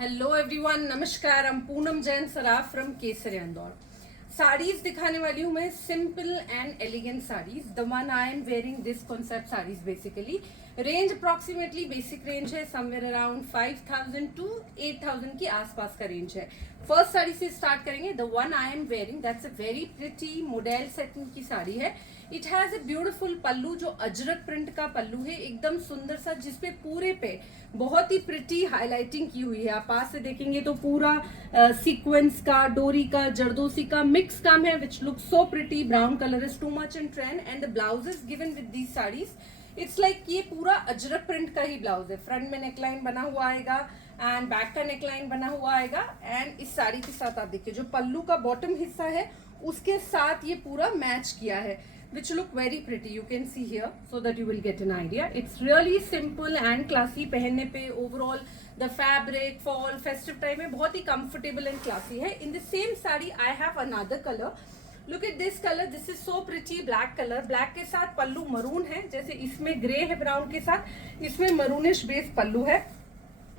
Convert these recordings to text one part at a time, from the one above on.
Hello everyone, नमस्कार। I'm Poonam Jain Saraf from Kesari Indore. Saris दिखाने वाली हूँ मैं, simple and elegant saris. The one I am wearing this concept saris basically. Range approximately basic range है somewhere around 5000 to 8000 के आसपास का रेंज है। फर्स्ट साड़ी से स्टार्ट करेंगे। The one I am wearing that's a very pretty model setting की साड़ी है। It has a beautiful पल्लू, जो अजरक प्रिंट का पल्लू है, एकदम सुंदर सा, जिसपे पूरे पे बहुत ही प्रिटी हाईलाइटिंग की हुई है। आप पास से देखेंगे तो पूरा सीक्वेंस का, डोरी का, जरदोसी का मिक्स काम है, which look so pretty. Brown colour is too much in trend and the blouse is given with these saris. It's like ये पूरा अजरक प्रिंट का ही ब्लाउज है। फ्रंट में नेकलाइन बना हुआ आएगा एंड बैक का नेकलाइन बना हुआ आएगा। एंड इस साड़ी के साथ आप देखिए जो पल्लू का बॉटम हिस्सा है उसके साथ ये पूरा मैच किया है, which look very pretty. You can see here so that you will get an idea. It's really simple and classy. पहनने पे overall the fabric fall festive time में बहुत ही comfortable and classy है. In the same saree I have another color. Look at this color. This is so pretty black color. Black के साथ पल्लू maroon है, जैसे इसमें ग्रे है ब्राउन के साथ, इसमें मरूनिश बेस पल्लू है।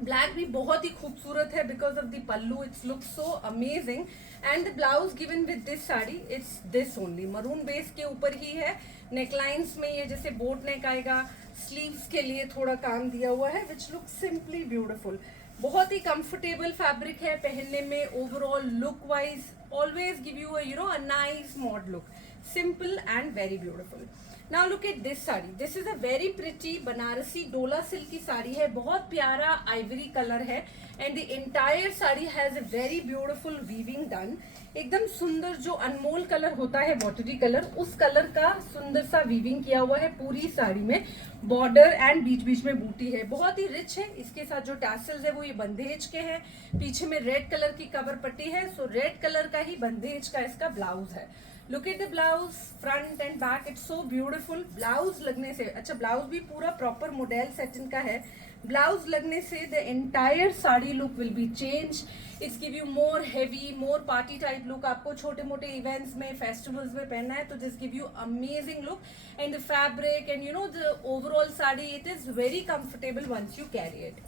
ब्लैक भी बहुत ही खूबसूरत है because of the pallu. It's look so amazing and the blouse given with this sari it's this only. Maroon base के ऊपर ही है। नेकलाइंस में ये जैसे बोट नेक आएगा, स्लीव्स के लिए थोड़ा काम दिया हुआ है, विच लुक सिंपली ब्यूटिफुल। बहुत ही कंफर्टेबल फैब्रिक है पहनने में। Overall look wise always give you a nice mod look, simple and very beautiful. Now look at this sari. This is a very pretty Banarasi डोला सिल्क की साड़ी है। बहुत प्यारा आइवरी कलर है and the entire sari has a very beautiful weaving done. एकदम सुंदर, जो अनमोल colour होता है वॉटरी कलर, उस कलर का सुंदर सा वीविंग किया हुआ है पूरी साड़ी में। बॉर्डर एंड बीच बीच में बूटी है, बहुत ही रिच है। इसके साथ जो टैसल्स है वो ये बंदेज के हैं। पीछे में रेड कलर की कवर पट्टी है, सो रेड कलर का ही बंदेज का इसका ब्लाउज है। Look at the blouse, front end back, it's so beautiful. Blouse लगने से, अच्छा ब्लाउज भी पूरा प्रॉपर मॉडल सेटिंग का है। ब्लाउज लगने से the entire sari look will be change. It's give you more heavy, more party type look. आपको छोटे मोटे इवेंट्स में, फेस्टिवल्स में पहनना है तो this give you amazing look and the fabric and the overall sari, it is very comfortable once you carry it.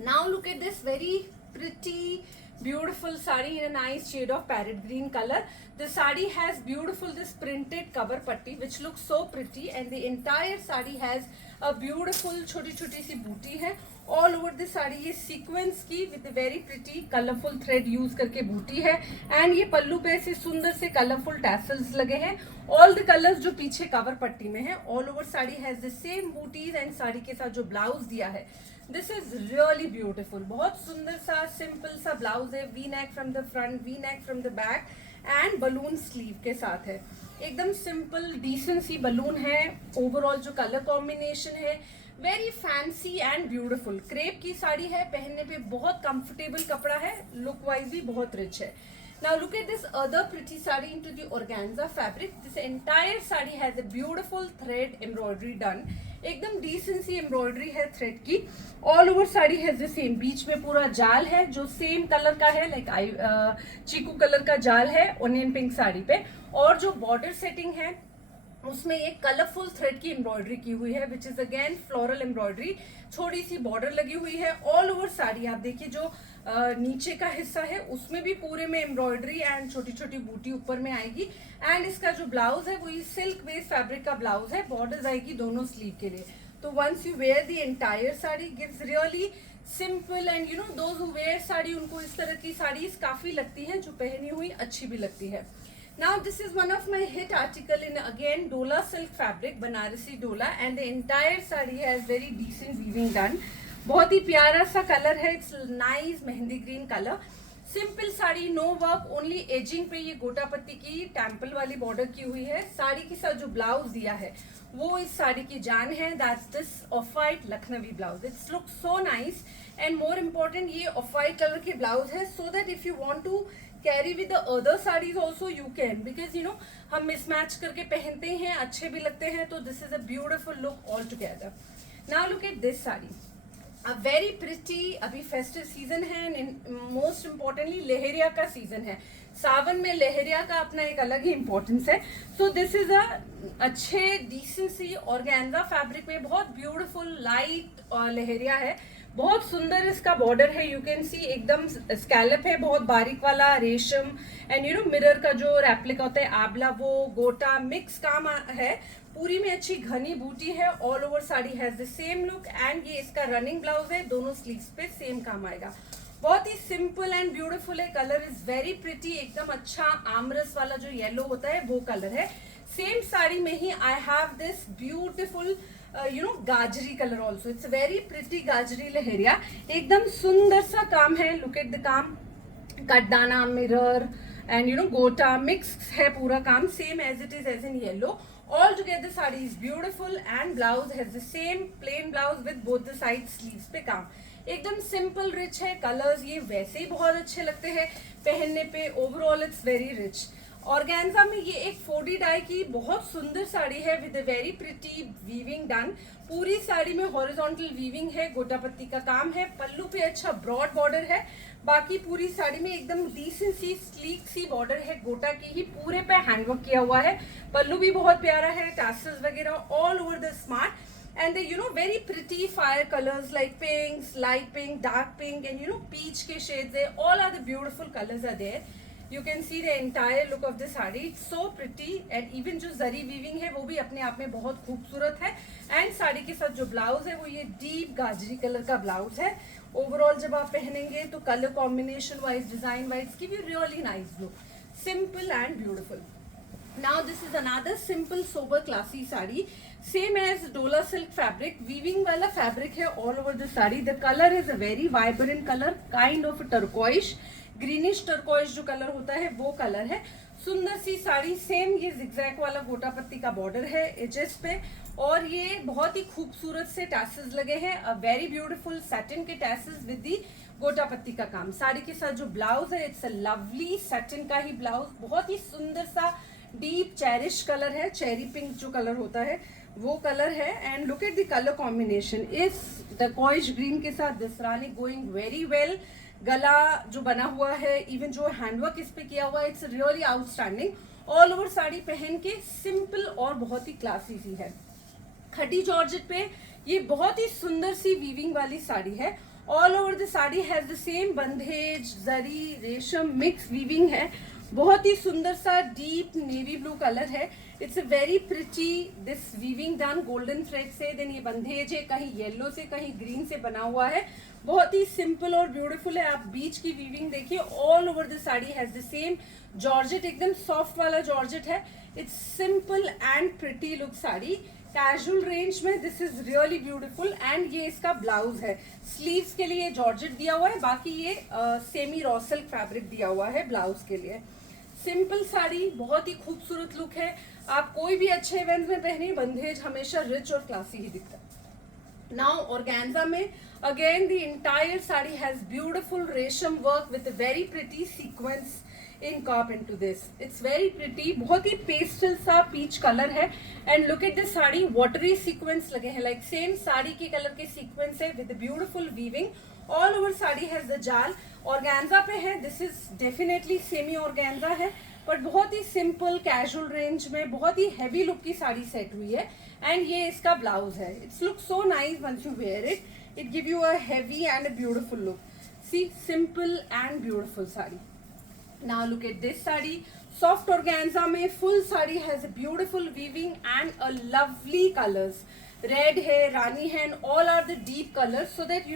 Now look at this very pretty beautiful sari in a nice shade of parrot green color. The sari has beautiful this printed cover patti which looks so pretty and the entire sari has a beautiful छोटी छोटी सी बूटी है all over the sari. ये sequence की with a very pretty colorful thread use करके बूटी है and ये पल्लू पे ऐसे सुंदर से कलरफुल टैसल्स लगे हैं। ऑल द कलर्स जो पीछे कवर पट्टी में है, all over sari has the same booties and sari के साथ जो ब्लाउज दिया है, दिस इज रियली ब्यूटीफुल। बहुत सुंदर सा सिंपल सा ब्लाउज है। V neck from the front, V neck from the back and balloon sleeve के साथ है। एकदम सिंपल डिसेंट सी बलून है। ओवरऑल जो कलर कॉम्बिनेशन है very fancy and beautiful. Crepe की साड़ी है, पहनने पे बहुत कंफर्टेबल कपड़ा है, लुक वाइज भी बहुत रिच है। Now look at this other pretty saree into the organza fabric. This entire saree has a beautiful thread embroidery done. एकदम डिसेंट सी एम्ब्रॉयडरी है थ्रेड की। All over sari has the same. बीच में पूरा जाल है जो सेम कलर का है, लाइक चीकू कलर का जाल है ओनियन पिंक साड़ी पे। और जो बॉर्डर सेटिंग है उसमें एक कलरफुल थ्रेड की एम्ब्रॉयडरी की हुई है which is again floral embroidery. छोटी सी बॉर्डर लगी हुई है ऑल ओवर साड़ी। आप देखिए जो नीचे का हिस्सा है उसमें भी पूरे में एम्ब्रॉयडरी एंड छोटी छोटी बूटी ऊपर में आएगी। एंड इसका जो ब्लाउज है वो ये सिल्क बेस्ड फैब्रिक का ब्लाउज है। बॉर्डर्स आएगी दोनों स्लीव के लिए। तो once you wear the entire sari gives really simple and those who wear sari, उनको इस तरह की साड़ीज काफी लगती हैं, जो पहनी हुई अच्छी भी लगती है। Now this is one of my hit article in again Dola silk fabric, Banarasi Dola, and the entire saree has very decent weaving done. बहुत ही प्यारा सा कलर है, it's nice mehndi green colour. Simple sari, no work, only edging पे ये गोटा पत्ती की temple वाली बॉर्डर की हुई है। साड़ी के साथ जो ब्लाउज दिया है वो इस साड़ी की जान है। That's this off white Lucknowi blouse. It's look so nice and more important ये ऑफ वाइट कलर के ब्लाउज है, so that if you want to carry with the other saris also you can, because हम मिसमैच करके पहनते हैं, अच्छे भी लगते हैं। तो this is a beautiful look all together. Now look at this sari, a very pretty. अभी फेस्टिव सीजन है एंड मोस्ट इम्पोर्टेंटली लहरिया का सीजन है। सावन में लहरिया का अपना एक अलग ही इम्पोर्टेंस है। सो दिस इज अ अच्छे डिसेंट सी ऑर्गेन्जा फैब्रिक में बहुत ब्यूटिफुल लाइट लहरिया है। बहुत सुंदर इसका बॉर्डर है, यू कैन सी एकदम स्कैलप है, बहुत बारीक वाला रेशम एंड यू नो मिरर का जो रेप्लिका होता है आबला वो गोटा मिक्स काम है। पूरी में अच्छी घनी बूटी है, all over sari has the same look and ये इसका रनिंग ब्लाउज है, दोनों स्लीव्स पे सेम काम आएगा। बहुत ही सिंपल एंड ब्यूटीफुल है, कलर इज वेरी प्रिटी, एकदम अच्छा आमरस वाला जो येलो होता है वो कलर है। सेम साड़ी में ही आई हैव दिस ब्यूटीफुल गाजरी colour also, it's very pretty गाजरी लहरिया, एकदम सुंदर सा काम है। लुक एट द काम, कटदाना मिरर एंड गोटा मिक्स है पूरा काम, same as it is as in yellow. All together sari is beautiful and blouse has the same plain blouse with both the side sleeves पे काम, एकदम सिंपल रिच है। कलर्स ये वैसे ही बहुत अच्छे लगते हैं पहनने पे, overall it's very rich. Organza में ये एक 4D डाई की बहुत सुंदर साड़ी है with a very pretty weaving done. पूरी साड़ी में हॉरिजॉन्टल वीविंग है, गोटा पत्ती का काम है, पल्लू पे अच्छा ब्रॉड बॉर्डर है, बाकी पूरी साड़ी में एकदम डिसेंट सी स्लीक सी बॉर्डर है, गोटा की ही पूरे पे हैंडवर्क किया हुआ है। पल्लू भी बहुत प्यारा है, टैसल्स वगैरह all over the smart and the very pretty fire colors like pinks, light pink, dark pink and peach ke shades, they all are the beautiful colors are there. You can see the entire look of the sari, it's so pretty and even जो जरी weaving है वो भी अपने आप में बहुत खूबसूरत है। एंड साड़ी के साथ जो ब्लाउज है वो ये डीप गाजरी कलर का ब्लाउज है। ओवरऑल जब आप पहनेंगे तो colour combination wise, design wise give you really nice look, simple and beautiful. Now this is another simple sober classy sari, same as Dola silk fabric, weaving वाला fabric है all over the sari. The color is a very vibrant color, kind of a turquoise, greenish turquoise जो colour होता है वो colour है। सुंदर सी sari, same ये zigzag वाला गोटा पत्ती का बॉर्डर है एजेस पे, और ये बहुत ही खूबसूरत से टैसल्स लगे हैं, अ वेरी ब्यूटीफुल सैटिन के टैसल्स विद दी गोटा पत्ती का काम। साड़ी के साथ जो ब्लाउज है इट्स अ लवली सैटिन का ही ब्लाउज, बहुत ही सुंदर सा डीप चेरिश कलर है, चेरी पिंक जो कलर होता है वो कलर है। And look at the colour combination, इस टर्कोइज ग्रीन के साथ this Rani going very well. गला जो बना हुआ है, इवन जो हैंडवर्क इस पे किया हुआ है, it's really outstanding. All over sari पहन के सिंपल और बहुत ही क्लासी सी है। खटी जॉर्जेट पे ये बहुत ही सुंदर सी वीविंग वाली साड़ी है। All over the sari has the same bandhej zari रेशम मिक्स वीविंग है, बहुत ही सुंदर सा डीप नेवी ब्लू कलर है। It's a very pretty this weaving done golden thread से, देन ये बंधेज है कहीं येलो से कहीं ग्रीन से बना हुआ है, बहुत ही सिंपल और ब्यूटीफुल है। आप बीच की वीविंग देखिए, all over the sari has the same georgette, एकदम सॉफ्ट वाला जॉर्जेट है। It's simple and pretty look sari, casual range में this is really beautiful. And ये इसका ब्लाउज है, स्लीव्स के लिए जॉर्जेट दिया हुआ है, बाकी ये सेमी रॉ सिल्क फैब्रिक दिया हुआ है ब्लाउज के लिए। सिंपल साड़ी, बहुत ही खूबसूरत लुक है, आप कोई भी अच्छे इवेंट में पहने, बंधेज हमेशा रिच और क्लासी ही दिखता है। नाउ ऑर्गेन्जा में again the entire sari has beautiful रेशम work with very pretty sequins in carp into this, it's very pretty, बहुत ही पेस्टल सा पीच कलर है। And look at this sari, watery sequins लगे हैं, लाइक सेम साड़ी के कलर के सीक्वेंस है with beautiful weaving. All over sari has the जाल, ऑर्गेन्जा पे है, this is definitely semi organza है, बट बहुत ही सिंपल कैजुअल रेंज में बहुत ही हैवी लुक की साड़ी सेट हुई है। एंड ये इसका ब्लाउज है, it's look so nice once you wear it, it give you a heavy and a beautiful look. See simple and beautiful sari. Now look at this sari, soft organza में full sari has a beautiful weaving and a lovely colors, red है, रानी है, and all are the deep colors so that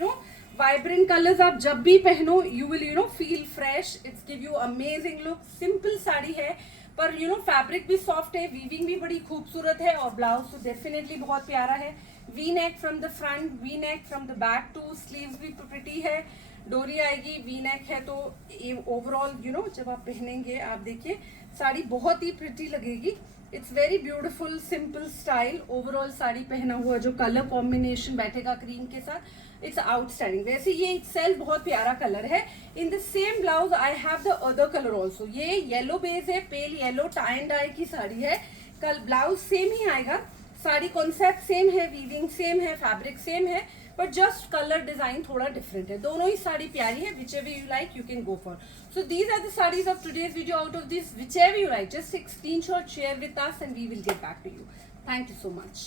vibrant colors आप जब भी पहनो you will feel fresh, it's give you amazing look। simple sari है पर fabric भी soft है, वीविंग भी बड़ी खूबसूरत है, और ब्लाउज तो डेफिनेटली बहुत प्यारा है। V neck from the front, V neck from the back too, sleeves भी प्रिटी है, डोरी आएगी, वी नेक है, तो ओवरऑल जब आप पहनेंगे आप देखिए साड़ी बहुत ही प्रिटी लगेगी। It's very beautiful simple style, overall sari पहना हुआ जो कलर कॉम्बिनेशन बैठेगा क्रीम के साथ, इट्स आउटस्टैंडिंग। वैसे ये इटसेल्फ बहुत प्यारा कलर है। In the same blouse I have the other colour also, ये येलो बेस है, pale yellow tie and dye की साड़ी है, कल ब्लाउज सेम ही आएगा, साड़ी कॉन्सेप्ट सेम है, वीविंग सेम है, फैब्रिक सेम है, बट जस्ट कलर डिजाइन थोड़ा डिफरेंट है। दोनों ही साड़ी प्यारी है, whichever you like you can go for। So these are the sarees of today's video। out of this whichever you like just take screenshot, share with us and we will get back to you। Thank you so much।